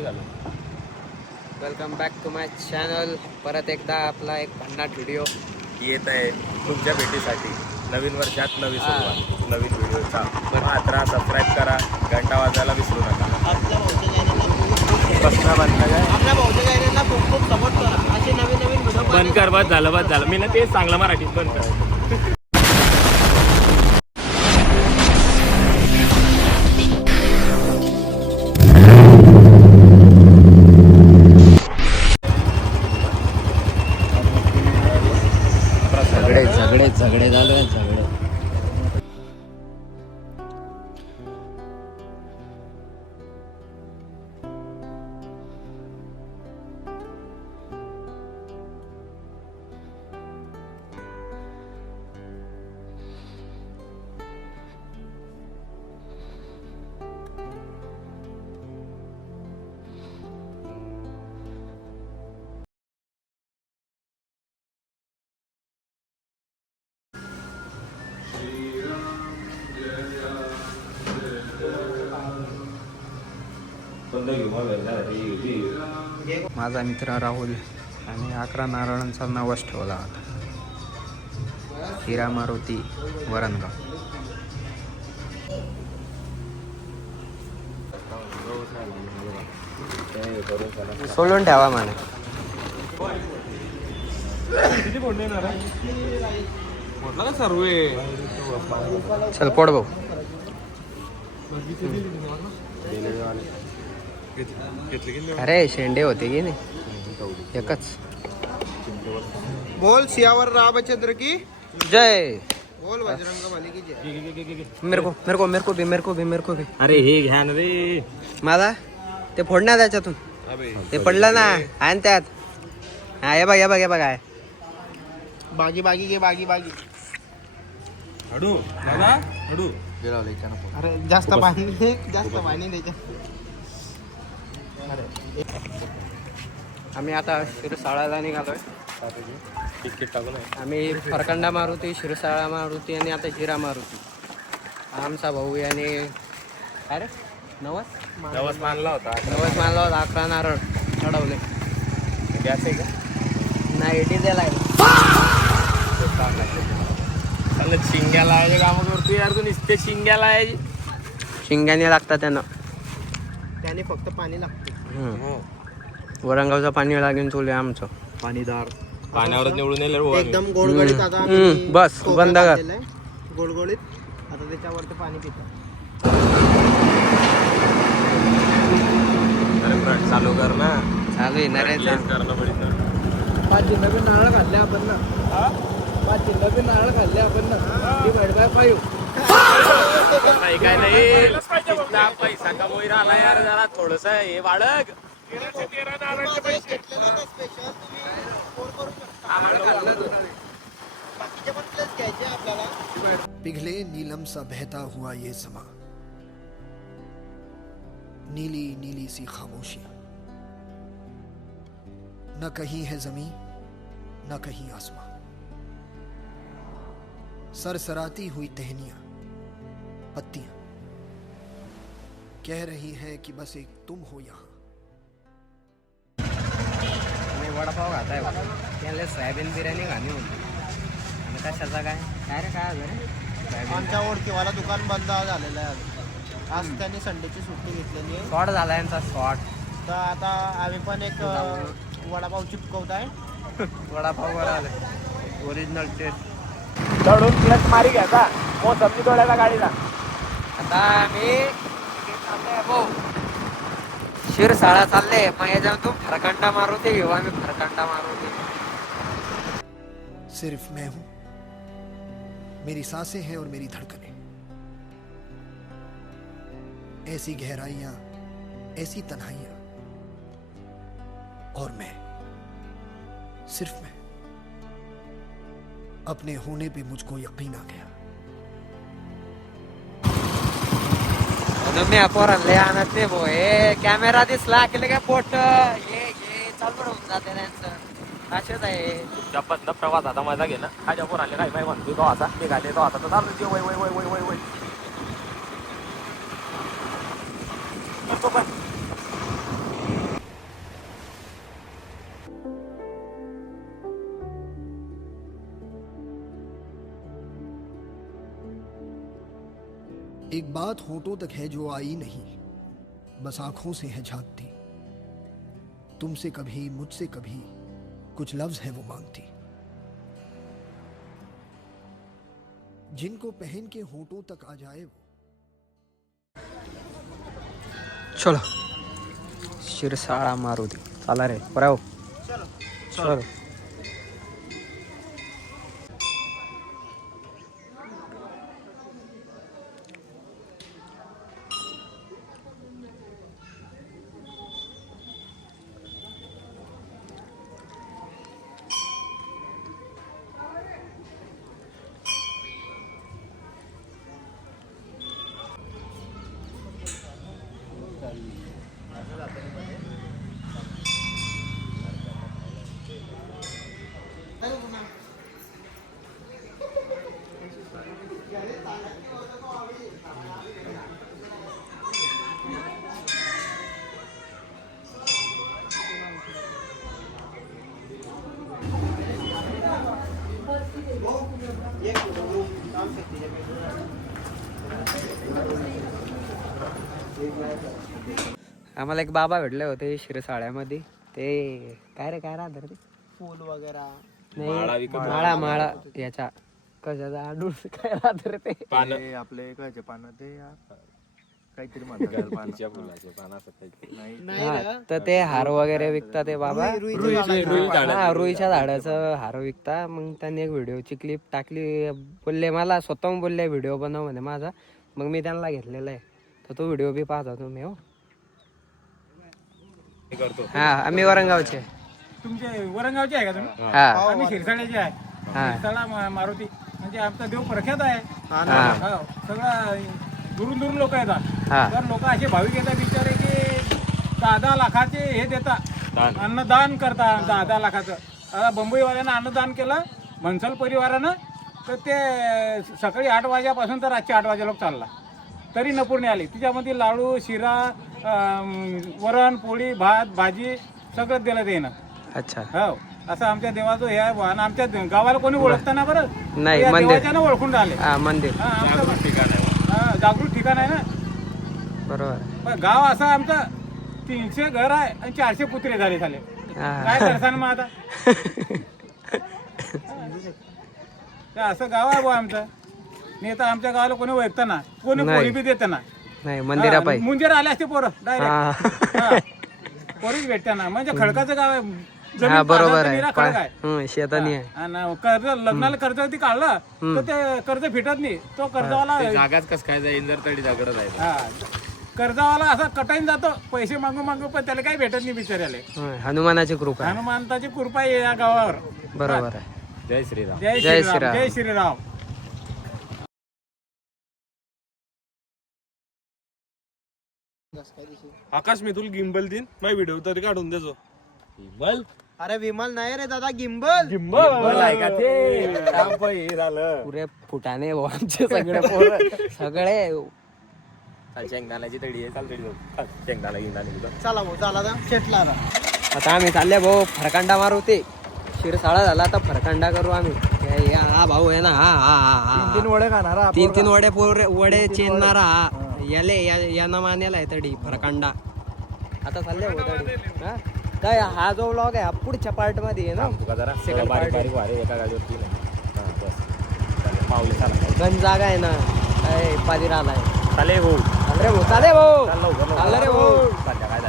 Welcome back to my channel. परत एकदा आपला एक भन्नाट व्हिडिओ येत आहे तुमच्या भेटीसाठी. नवीन वर्षात नवी सुरुवात, नवीन व्हिडिओचा मात्र सबस्क्राईब करा, घंटा वाजायला विसरू नका. आपल्या भाऊच्या चॅनलला बसना बंद काय आपल्या भाऊच्या चॅनलला खूप खूप सपोर्ट करा. असे नवीन नवीन व्हिडिओ बंद कर. बस झालं मी ना तेच चांगलं मराठीत बंद कर. झगडे झाले झगडे. माझा मित्र राहुल आणि 11 नारळांचा नवस ठेवला होता. हिरा मारुती वरणगाव. सोडून ठेवा मला. चल पोट भाऊ. अरे शेंडे होते की नाही एकच. बोल सियावर रामचंद्र की जय. बोल बजरंगबली की जय. मेरे को भी. अरे हे घ्या ना रे. मला ते फोडणार त्याच्यातून. ते पडलं ना आहे ना त्यात. हा हे बघ आहे. बागी बागी घे बागी बागी. हडू दादा हडू. अरे जास्त पाणी द्यायचं. आम्ही आता शिरसाळाला निघालोय. तिकीट टाकून आम्ही फरकंडा मारुती, शिरसाळा मारुती आणि आता हिरा मारुती. आमचा भाऊ याने अरे नवस मानला होता. 11 नारळ चढवले. गॅस आहे का? नाही डिझेल आहे. शिंग्या लावायचे काम करतो यार तू. नुसते शिंग्या लावायचे. शिंग्याने लागतात त्यांना. त्याने फक्त पाणी लागते. वरणगावचं पाणी लागेल चोले आमचं. पाणीदार पाण्यावरच निवडून येईल एकदम गोडगोडीत. आता बस बंद कर. गोडगोडीत. आता त्याच्यावरती पाणी पितो. चालू कर ना. चालू येणार आहे. करणं पडतं. 5 जिल्ह्यातून नारळ खाल्ले आपण ना. 5 जिल्ह्यातून नारळ खाल्ले आपण ना. Divide by 5. नाही काय नाही. इथला पैसा कमवून राहिला यार. जरा थोडस हे बाळग. पिघले नीलम सा बहता हुआ ये समा, नीली नीली सी खामोशी, न कहीं है जमीन न कहीं आसमां, सरसराती हुई टहनियां पत्तियां कह रही हैं कि बस एक तुम हो यहाँ. वडापाव खाताय. त्याला सोयाबीन बिर्याणी खाणी होती. आणि कशाचा काय रे काय झालं. आमच्या ओळखीवाला दुकान बंद झालेलं आहे. आज त्यांनी संडेची सुट्टी घेतलेली आहे. शॉर्ट झाला यांचा शॉर्ट. तर आता आम्ही पण एक वडापाव चिपकवत आहे. वडापाव वर आले ओरिजिनल टेस्ट. चढून क्लच मारी घ्यायचा. मोसंबी तोडायला गाडीला. आता आम्ही चाललोय भाऊ शिरसाळा चालले. मग याच्यावर तू फरकंडा मारुती घेऊ. आम्ही फरकंडा मारुती. सिर्फ मैं हूं, मेरी सांसें हैं और मेरी धड़कनें. ऐसी गहराइयां, ऐसी तन्हाइयां, और मैं, सिर्फ मैं. अपने होने पे मुझको यकीन आ गया. तुम्ही पोरांना आणत नाही भाऊ. हे कॅमेरा दिसला की काय पोट हे चालू राहून जाते त्यांचं. असेच आहे. तुमच्या प्रवास आता मजा घे ना. खाजा पोर आले काय म्हणतो तो आता मी घाले तो आता तर चालू ते वय वय वय वय वय वय. एक बात होठों तक है जो आई नहीं, बस आंखों से है झांकती। तुमसे कभी मुझसे कभी कुछ लफ्ज है वो मांगती, जिनको पहन के होठों तक आ जाए वो। चलो शिरसाळा मारुती चला रे बरं चलो आम्हाला एक बाबा भेटले होते शिरसाळ्यामध्ये. ते काय रे काय राहतं रे ते फूल वगैरे नाही माळा याच्या कशाचा आडूळ काय राहत रे ते पानं आपले कायचे पानं ते काहीतरी म्हणतात फुलाचे पानं असं काहीतरी. हा, तर ते हार वगैरे विकता ते बाबा. हा रुईच्या झाडाचं हार विकता. मग त्यांनी एक व्हिडिओची क्लिप टाकली. बोलले मला स्वतःहून बोलले व्हिडिओ बनव म्हणे माझा. मग मी त्यांना घेतलेला आहे. तर तो व्हिडिओ बी पाहता तुम्ही. हो करतो. हा आम्ही वरंगावचे. तुमचे वरंगावचे आहे का तुम्ही? हा आम्ही शिरसाळ्याचे आहे. हा शिरसाळा मारुती म्हणजे आमचा देव प्रख्यात आहे. हा हो, सगळं दुरून दुरून लोक येतात. हा तर लोक असे भाविक येतात बिचारे की 10 लाखाचे हे देतात, दान. अन्नदान करतात 10 लाखाचं. आता बंबईवाल्यानं अन्नदान केलं भन्सल परिवारानं. तर ते सकाळी 8 वाजेपासून तर रातचे 8 वाजे लोक चालला तरी न पूर्ण आले. तिच्यामध्ये लाडू शिरा वरण पोळी भात भाजी सगळं दिलं ते ना. अच्छा हो असं आमच्या देवाचं हे आहे बुवा. आणि आमच्या गावाला कोणी ओळखतं ना बरं. नाही, या मंदिर. देवाच्यानं ओळखून राहिले. हा मंदिर हा, आमचं जागृत ठिकाण आहे. जागृत ठिकाण आहे ना. बरोबर. पण गाव असं आमचं 300 घर आहे आणि 400 पुत्रे झाले. हा. काय करसान मग आता. तर असं गाव आहे बुवा आमचं. नाही तर आमच्या गावाला कोणी ओळखतं ना, कोणी नाही. पोरी बी देतं ना. नाही मंदिरा पाहिजे. मुंजेर आले असते पोरं डायरेक्ट पोरीच भेटतं ना. म्हणजे खडकाचं गाव आहे. जमीन हा बरोबर पाण्याचं आहे. निरा खडक आहे. शेतानी आहे. आणि कर्ज लग्नाला कर्ज ती काढलं तर ते कर्ज फिटत नाही. तो कर्जवाला ते जागाच कस काय जाईल जर तडी दगडच आहे. हा कर्जवाला असा कटाईन जातो पैसे मागू मागू पण त्याला काही भेटत नाही बिचाऱ्याला. हनुमानाची कृपा आहे. हनुमंताची कृपा आहे या गावावर. बरोबर आहे. जय श्रीराम. जय जय श्रीराम. श्रीराम. जय श्रीराम. आकाश मी तुला गिंबल देईन माझी व्हिडिओ तरी काढून देजो. अरे विमल नाही रे दादा गिंबल. पुरे फुटाने भाऊ आमचे सगळे पोरं. सगळे शेंगदाण्याची तडी आहे. चाल तडी जाऊ. शेंगदाणा गिंगदाणे चला भाऊ चला आता शेटला आता. आता आम्ही चालले भाऊ फरकांडा मारू. ते शिरसाळा झाला आता फरकांडा करू आम्ही. हा भाऊ आहे ना. हा हा हा 3 वडे खाणारा 3 वडे चेनणारा हा. याले याना मान्याला आहे तडी फरकांडा. आता चालले भाऊ तडी. हा काय हा जो व्लॉग आहे हा पुढच्या पार्ट मध्ये आहे ना. तुका जरा Second बारीक part. बारीक वारे एका गाडीवरती नाही. हा, बस. चालेल. माऊली चाला. गण जागा आहे ना. काय पादिरा आलाय. चाले हो. चाल रे भाऊ. चाले भाऊ. चाल लवकर चाल रे भाऊ. संध्याकाळ